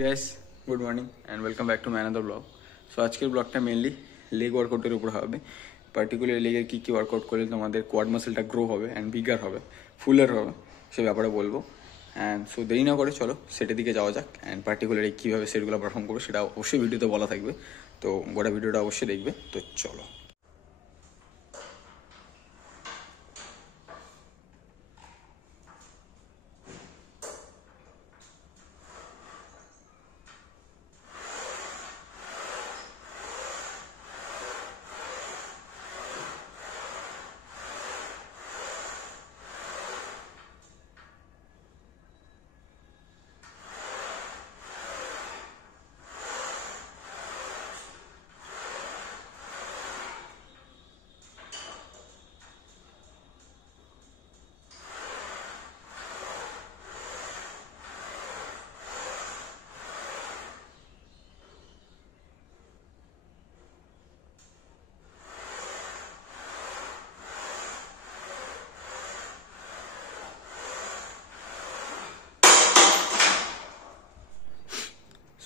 Guys, good morning and welcome back to my another blog. So আজকের ব্লগটা mainly leg ওয়ার্কআউটের উপর হবে। Particular লেগের কী কী workout করলে তোমাদের কোয়াড মাসেলটা গ্রো হবে অ্যান্ড বিগার হবে, ফুলার হবে, সে ব্যাপারে বলবো। অ্যান্ড সো দেরি না করে চলো সেটার দিকে যাওয়া যাক। অ্যান্ড পার্টিকুলারলি কীভাবে সেটগুলো পারফর্ম করবো সেটা অবশ্যই ভিডিওতে বলা থাকবে, তো গোটা ভিডিওটা অবশ্যই দেখবে। তো চলো।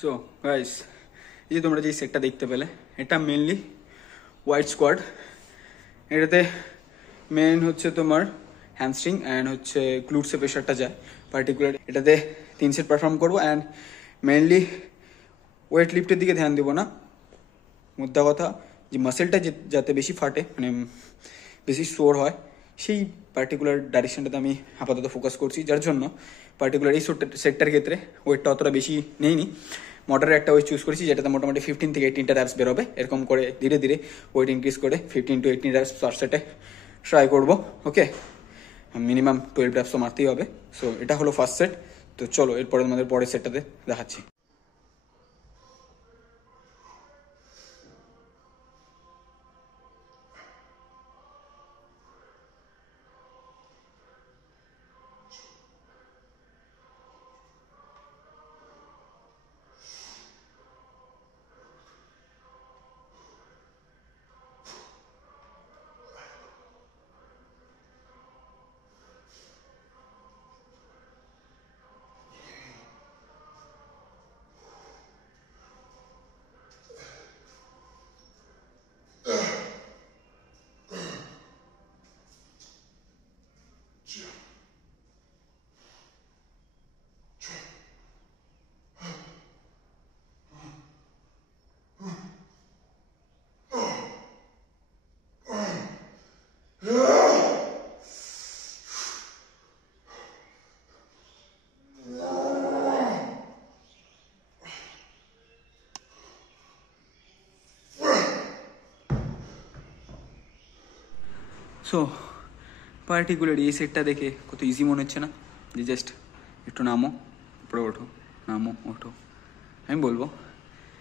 সো গাইস, এই যে তোমরা যে সেটটা দেখতে পেলে, এটা মেনলি ওয়াইড স্কোয়াড। এটাতে মেন হচ্ছে তোমার হ্যামস্ট্রিং অ্যান্ড হচ্ছে গ্লুটসে প্রেশারটা যায়। পার্টিকুলার এটাতে 3 সেট পারফর্ম করবো অ্যান্ড মেনলি ওয়েট লিফটের দিকে ধ্যান দেবো না। মুদ্রা কথা যে মাসেলটা যাতে বেশি ফাটে, মানে বেশি সোর হয়, সেই পার্টিকুলার ডাইরেকশনটাতে আমি আপাতত ফোকাস করছি, যার জন্য পার্টিকুলার এই সেটটার ক্ষেত্রে ওয়েটটা অতটা বেশি নেইনি। মোটরের একটা ওয়েট চুজ করেছি যেটাতে মোটামুটি 15 থেকে 18টা র্যাপস বেরোবে। এরকম করে ধীরে ধীরে ওয়েট ইনক্রিজ করে 15 to 18 র্যাপস পার সেটে ট্রাই করবো। ওকে, মিনিমাম 12 র্যাপস তো মারতেই হবে। সো এটা হলো ফার্স্ট সেট। তো চলো এরপরে আমাদের পরের সেটটাতে দেখাচ্ছি। সো পার্টিকুলার এই সেটটা দেখে কত ইজি মনে হচ্ছে না? যে জাস্ট একটু নামো, উপরে ওঠো, নামো, ওঠো। আমি বলবো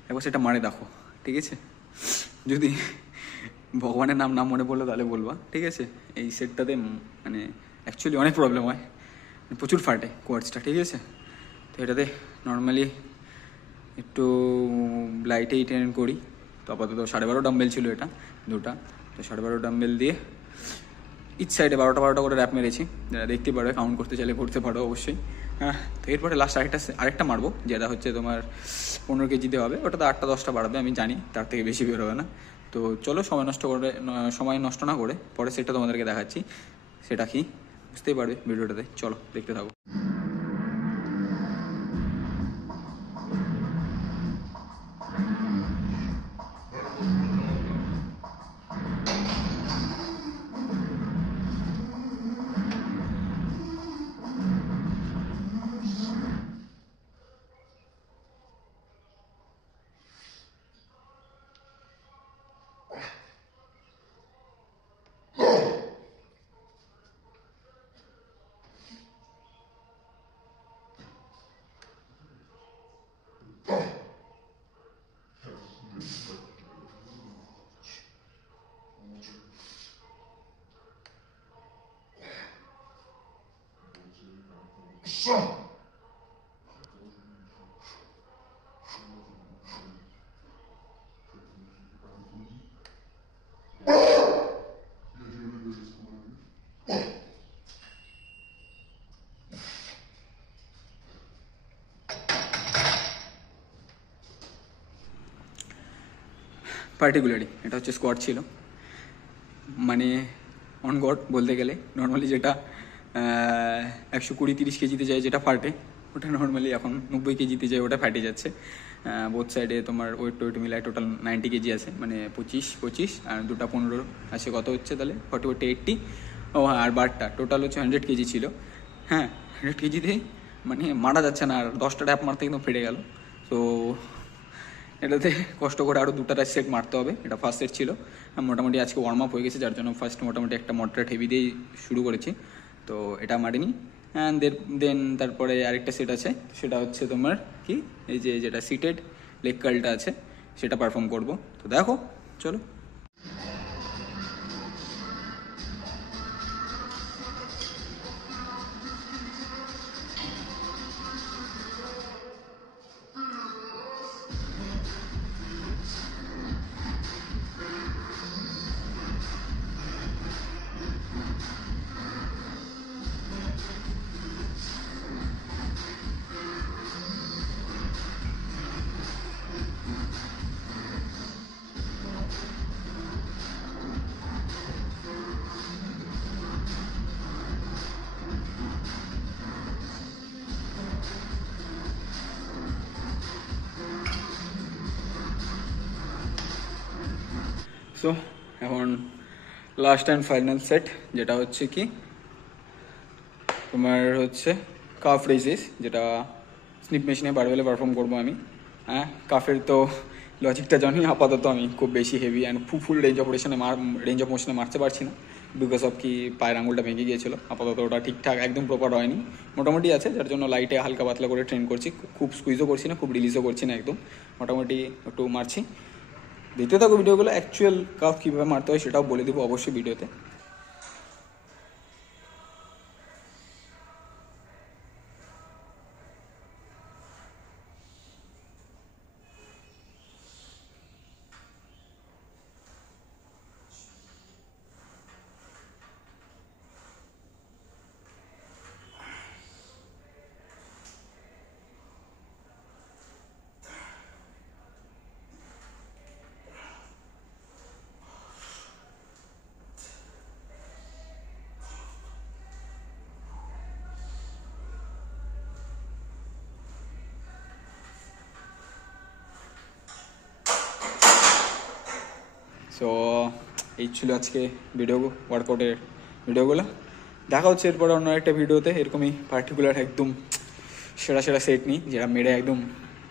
একবার সেটা মারে দেখো, ঠিক আছে? যদি ভগবানের নাম না মনে পড়লো তাহলে বলবা, ঠিক আছে? এই সেটটাতে মানে অ্যাকচুয়ালি অনেক প্রবলেম হয়, প্রচুর ফাটে কোয়ার্ডসটা, ঠিক আছে? তো এটাতে নর্মালি একটু লাইটেই ট্রেন করি। তো আপাতত 12.5 ডাম্বেল ছিল এটা, দুটা। তো 12.5 ডাম্বেল দিয়ে ইচ সাইডে 12টা করে র্যাপ মেরেছি, যারা দেখতে পারবে, কাউন্ট করতে চাইলে করতে পারো অবশ্যই। হ্যাঁ, তো এরপরে লাস্ট আরেকটা মারবো, যেটা হচ্ছে তোমার 15 কেজিতে হবে। ওটা তো 8টা 10টা বাড়বে, আমি জানি, তার থেকে বেশি বেরোবে না। তো চলো সময় নষ্ট না করে পরে সেটা তোমাদেরকে দেখাচ্ছি। সেটা কি বুঝতেই পারবে ভিডিওটাতে, চলো দেখতে থাকো। পার্টিকুলারলি এটা হচ্ছে স্কোয়াড ছিল, মানে অন গড বলতে গেলে। নর্মালি যেটা 120-30 কেজিতে যায় যেটা ফাটে, ওটা নর্মালি এখন 90 কেজিতে যায়, ওটা ফাটে যাচ্ছে। বোথ সাইডে তোমার ওয়েট মিলায় টোটাল 90 কেজি আছে, মানে 25 আর 2টা 15 আছে, কত হচ্ছে তাহলে 40-80। ও হ্যাঁ, আর বারটা টোটাল হচ্ছে 100 কেজি ছিল। হ্যাঁ, 100 কেজিতে মানে মারা যাচ্ছে না, আর 10টা ট্যাপ মারতে একদম ফেটে গেল। তো এটাতে কষ্ট করে আরও 2টা সেট মারতে হবে। এটা ফার্স্ট সেট ছিল, মোটামুটি আজকে ওয়ার্ম আপ হয়ে গেছে, যার জন্য ফার্স্ট মোটামুটি একটা মডারেট হেভি দিয়েই শুরু করেছি। তো এটা মারিনি। অ্যান্ড দেন তারপরে আরেকটা সেট আছে, সেটা হচ্ছে তোমার কি এই যে যেটা সিটেড লেগ কার্লটা আছে, সেটা পারফর্ম করব। তো দেখো, চলো। সো এখন লাস্ট অ্যান্ড ফাইনাল সেট, যেটা হচ্ছে কি তোমার হচ্ছে কাফ রেজেস, যেটা স্নিপ মেশিনে বারবেলে পারফর্ম করবো আমি। হ্যাঁ, কাফের তো লজিকটা জানি। আপাতত আমি খুব বেশি heavy and full range of মোশনে মারতে পারছি না, বিকজ অফ কি পায়ের আঙুলটা ভেঙে গিয়েছিলো। আপাতত ওটা ঠিকঠাক একদম প্রপার হয়নি, মোটামুটি আছে, যার জন্য লাইটে হালকা পাতলা করে ট্রেন করছি। খুব স্কুইজও করছি না, খুব রিলিজও করছি না, একদম মোটামুটি একটু মারছি। দেখতে থাকো ভিডিওগুলো, অ্যাকচুয়াল কাফ কীভাবে মারতে হয় সেটাও বলে দেবো অবশ্যই ভিডিওতে। সো এই ছিল আজকে ওয়ার্কআউটের ভিডিওগুলো। দেখা হচ্ছে এরপরে অন্য একটা ভিডিওতে, এরকমই পার্টিকুলার একদম সেরা সেট নিই, যেটা মেরে একদম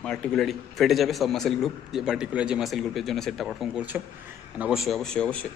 পার্টিকুলারই ফেটে যাবে সব মাসেল গ্রুপ, যে পার্টিকুলার যে মাসেল গ্রুপের জন্য সেটটা পারফর্ম করছো। অবশ্যই অবশ্যই অবশ্যই